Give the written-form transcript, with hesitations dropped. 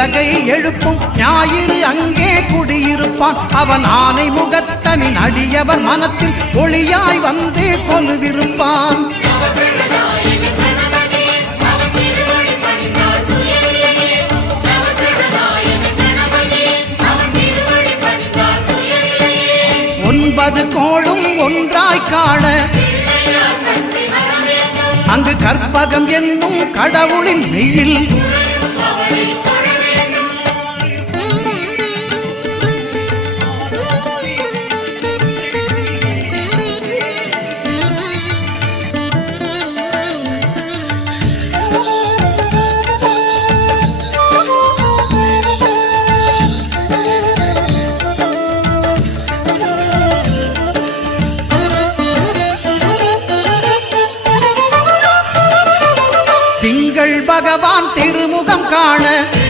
உலகை எழுப்பும் ஞாயிறு அங்கே குடியிருப்பான். அவன் ஆனை முகத்தனின் அடியவர் மனத்தில் ஒளியாய் வந்து கொலுவிருப்பான். ஒன்பது கோளும் ஒன்றாய் காண அங்கு கற்பகம் என்னும் கடவுளின் மெய்யில்